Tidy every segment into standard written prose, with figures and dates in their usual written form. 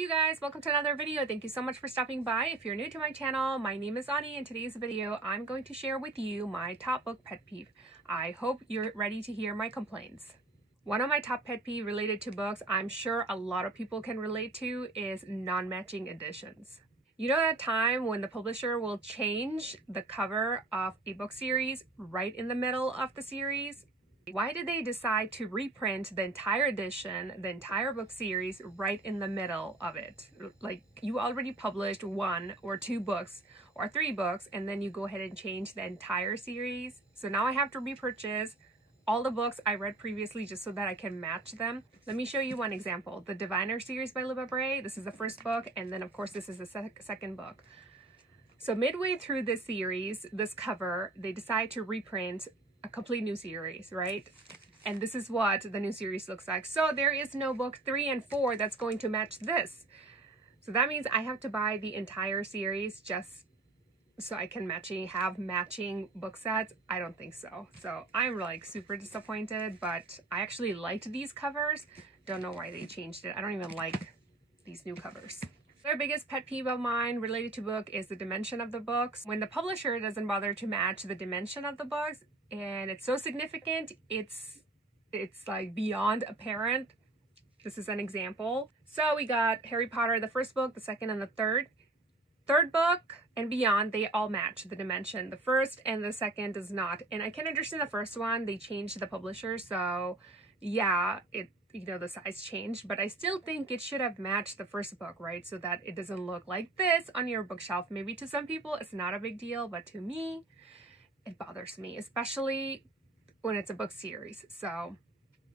Hey you guys, welcome to another video. Thank you so much for stopping by. If you're new to my channel, my name is Ani. In today's video, I'm going to share with you my top book pet peeve. I hope you're ready to hear my complaints. One of my top pet peeve related to books I'm sure a lot of people can relate to is non-matching editions. You know that time when the publisher will change the cover of a book series right in the middle of the series? Why did they decide to reprint the entire edition, the entire book series, right in the middle of it? Like, you already published 1 or 2 books or 3 books, and then you go ahead and change the entire series. So now I have to repurchase all the books I read previously just so that I can match them. Let me show you one example. The Diviner series by Libba Bray. This is the first book, and then of course this is the second book. So midway through this series, this cover, they decide to reprint a complete new series, right? And this is what the new series looks like. So there is no book 3 and 4 that's going to match this. So that means I have to buy the entire series just so I can have matching book sets. I don't think so. So I'm like super disappointed, but I actually liked these covers. Don't know why they changed it. I don't even like these new covers. Their biggest pet peeve of mine related to book is the dimension of the books. When the publisher doesn't bother to match the dimension of the books, and it's so significant, it's like beyond apparent. This is an example. So we got Harry Potter, the first book, the second, and the third. Third book and beyond, they all match the dimension. The first and the second does not. And I can understand the first one, they changed the publisher, so yeah, the size changed, but I still think it should have matched the first book, right? So that it doesn't look like this on your bookshelf. Maybe to some people it's not a big deal, but to me, it bothers me, especially when it's a book series. So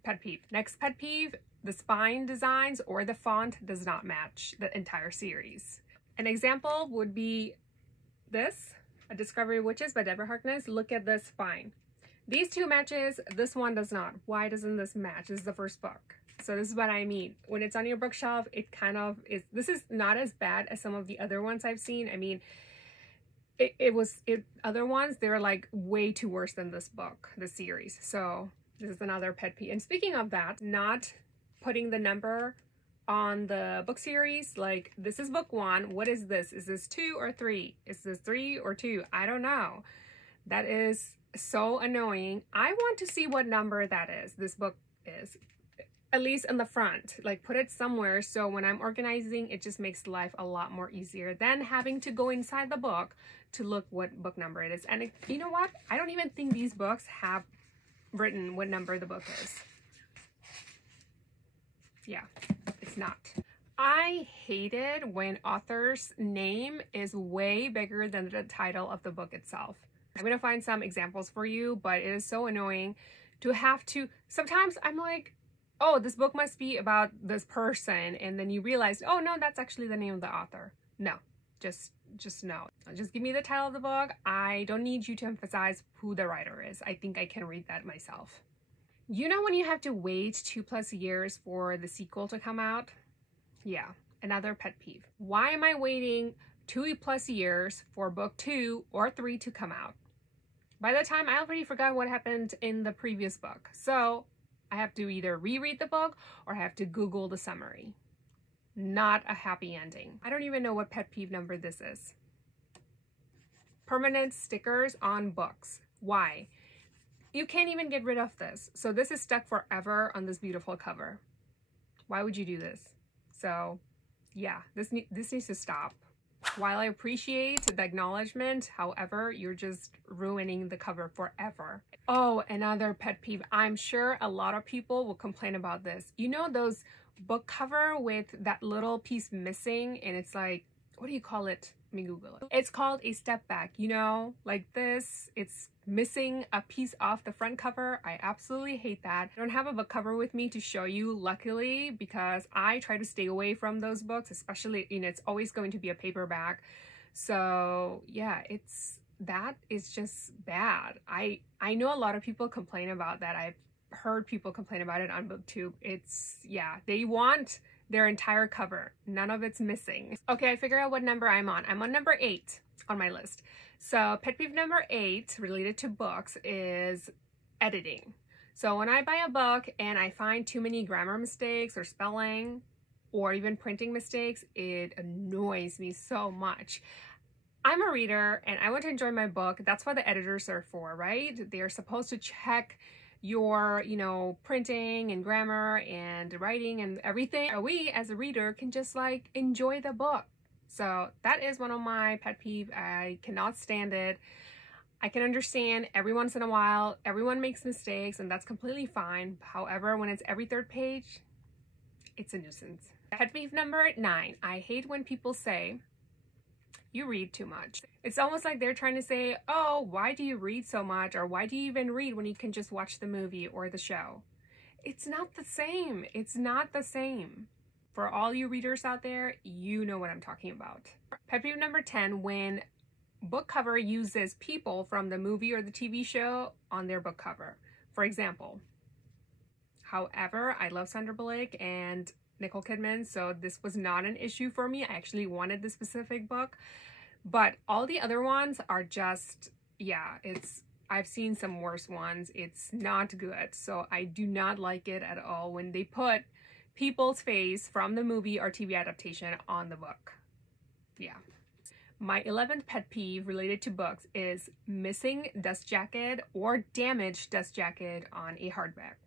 pet peeve. Next pet peeve, the spine designs or the font does not match the entire series. An example would be this, A Discovery of Witches by Deborah Harkness. Look at this spine. These two matches, this one does not. Why doesn't this match? This is the first book. So this is what I mean. When it's on your bookshelf, it kind of is. This is not as bad as some of the other ones I've seen. I mean, other ones, they're like way too worse than this book, the series. So this is another pet peeve. And speaking of that, not putting the number on the book series, like this is book 1. What is this? Is this 2 or 3? Is this 3 or 2? I don't know. That is so annoying. I want to see what number that is, this book is. At least in the front, like put it somewhere so when I'm organizing, it just makes life a lot more easier than having to go inside the book to look what book number it is. And you know what? I don't even think these books have written what number the book is. Yeah, it's not. I hate it when author's name is way bigger than the title of the book itself. I'm gonna find some examples for you, but it is so annoying to have to, sometimes I'm like, oh, this book must be about this person, and then you realize, oh no, that's actually the name of the author. No, just no. Just give me the title of the book. I don't need you to emphasize who the writer is. I think I can read that myself. You know when you have to wait 2+ years for the sequel to come out? Yeah, another pet peeve. Why am I waiting 2+ years for book 2 or 3 to come out? By the time I already forgot what happened in the previous book. So I have to either reread the book or I have to Google the summary. Not a happy ending. I don't even know what pet peeve number this is. Permanent stickers on books. Why? You can't even get rid of this. So this is stuck forever on this beautiful cover. Why would you do this? So yeah, this needs to stop. While I appreciate the acknowledgement, however, you're just ruining the cover forever. Oh, another pet peeve. I'm sure a lot of people will complain about this. You know those book cover with that little piece missing and it's like, what do you call it? Let me Google it. It's called a step back, you know, like this. It's missing a piece off the front cover. I absolutely hate that. I don't have a book cover with me to show you, luckily, because I try to stay away from those books, especially, you know, it's always going to be a paperback. So yeah, that is just bad. I know a lot of people complain about that. I've heard people complain about it on Booktube. Yeah, they want their entire cover. None of it's missing. Okay, I figured out what number I'm on. I'm on number 8 on my list. So pet peeve number 8 related to books is editing. So when I buy a book and I find too many grammar mistakes or spelling, or even printing mistakes, it annoys me so much. I'm a reader and I want to enjoy my book. That's what the editors are for, right? They're supposed to check your, printing and grammar and writing and everything. We as a reader can just like enjoy the book. So that is one of my pet peeves. I cannot stand it. I can understand every once in a while, everyone makes mistakes and that's completely fine. However, when it's every third page, it's a nuisance. Pet peeve number 9. I hate when people say, you read too much. It's almost like they're trying to say, oh, why do you read so much? Or why do you even read when you can just watch the movie or the show? It's not the same. It's not the same. For all you readers out there, you know what I'm talking about. Pet peeve number 10, when book cover uses people from the movie or the TV show on their book cover. For example, however, I love Sandra Bullock and Nicole Kidman, so this was not an issue for me. I actually wanted this specific book, but all the other ones are just, yeah, I've seen some worse ones. It's not good, so I do not like it at all when they put people's face from the movie or TV adaptation on the book. Yeah. My 11th pet peeve related to books is missing dust jacket or damaged dust jacket on a hardback,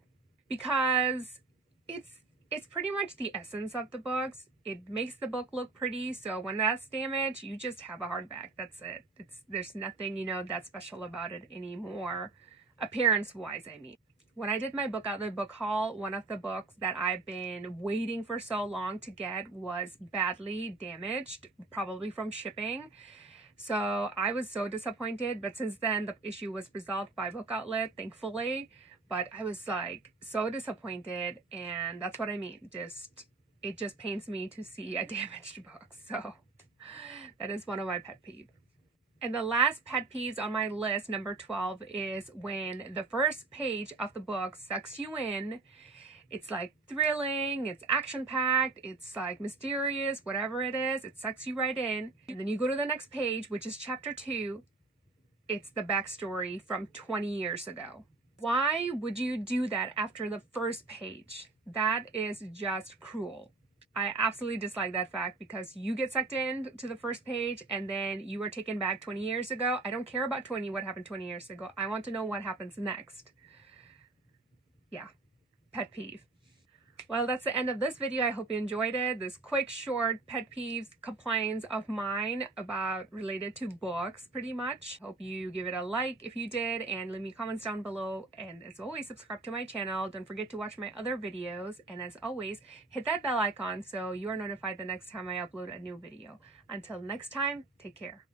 because it's pretty much the essence of the books. It makes the book look pretty, so when that's damaged, you just have a hardback. That's it. There's nothing, that special about it anymore, appearance-wise, I mean. When I did my book outlet book haul, one of the books that I've been waiting for so long to get was badly damaged, probably from shipping. So I was so disappointed, but since then the issue was resolved by book outlet, thankfully. But I was like so disappointed, and that's what I mean. It just pains me to see a damaged book. So that is one of my pet peeves. And the last pet peeves on my list, number 12, is when the first page of the book sucks you in. It's like thrilling, it's action-packed, it's like mysterious, whatever it is, it sucks you right in. And then you go to the next page, which is chapter 2. It's the backstory from 20 years ago. Why would you do that after the first page? That is just cruel. I absolutely dislike that fact, because you get sucked in to the first page and then you are taken back 20 years ago. I don't care about what happened 20 years ago. I want to know what happens next. Yeah, pet peeve. Well, that's the end of this video. I hope you enjoyed it. This quick, short pet peeves, complaints of mine related to books, pretty much. Hope you give it a like if you did, and leave me comments down below. And as always, subscribe to my channel. Don't forget to watch my other videos. And as always, hit that bell icon so you are notified the next time I upload a new video. Until next time, take care.